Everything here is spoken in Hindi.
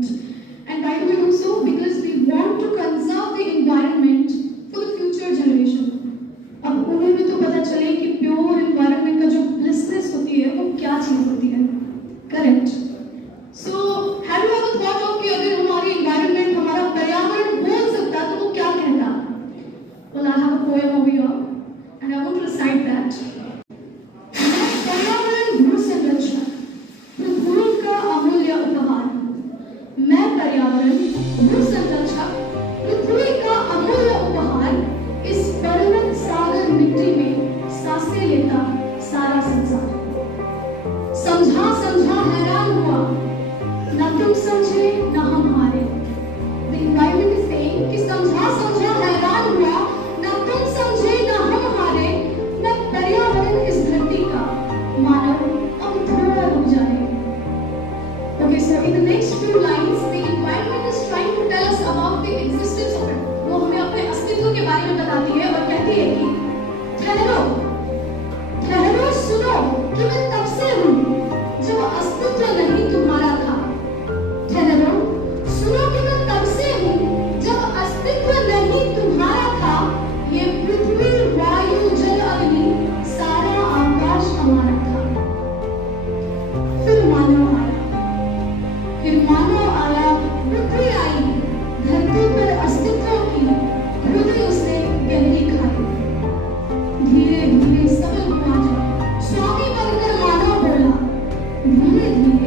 environment. And why do we do so? Because we want to conserve the environment for the future generation. अब उन्हें भी तो पता चले कि प्योर environment का जो blissness होती है वो क्या चीज होती है. Correct. So have you ever thought of कि अगर हमारी environment, हमारा पर्यावरण बोल सकता तो वो क्या कहता? Well, I have a poem over here and I want to recite that. पर्यावरण भू संरक्षण पृथ्वी का अमूल्य उपहार. मैं पर्यावरण भू संरक्षक पृथ्वी का अमूल्य उपहार, इस पर्वत सागर मिट्टी में सांसें लेता सारा संसार. समझा समझा हैरान हुआ, न तुम समझे न हम हारे. The environment is saying कि समझा समझा हैरान हुआ, न तुम समझे न हम हारे. मैं पर्यावरण इस धरती का, मानव अब थोड़ा रुक जाए. Okay, so in the next few lines, the environment is trying to tell us about the existence of it. वो हमें अपने अस्तित्व के बारे में बताती है और कहती है कि ठहरो, ठहरो, सुनो कि मैं तब से हूँ जब अस्तित्व नहीं तुम्हारा था. ठहरो, सुनो कि मैं तब से हूँ जब अस्तित्व नहीं तुम्हारा था. ये पृथ्वी, वायु, जल, अग्नि, सारा आकाश हमारा था. फिर मानव आया, पृथ्वी आई, धरती पर अस्तित्व की खुद उसने गहरी खाई. धीरे धीरे सबल हुआ जब स्वामी बनकर मानव बोला, धीरे धीरे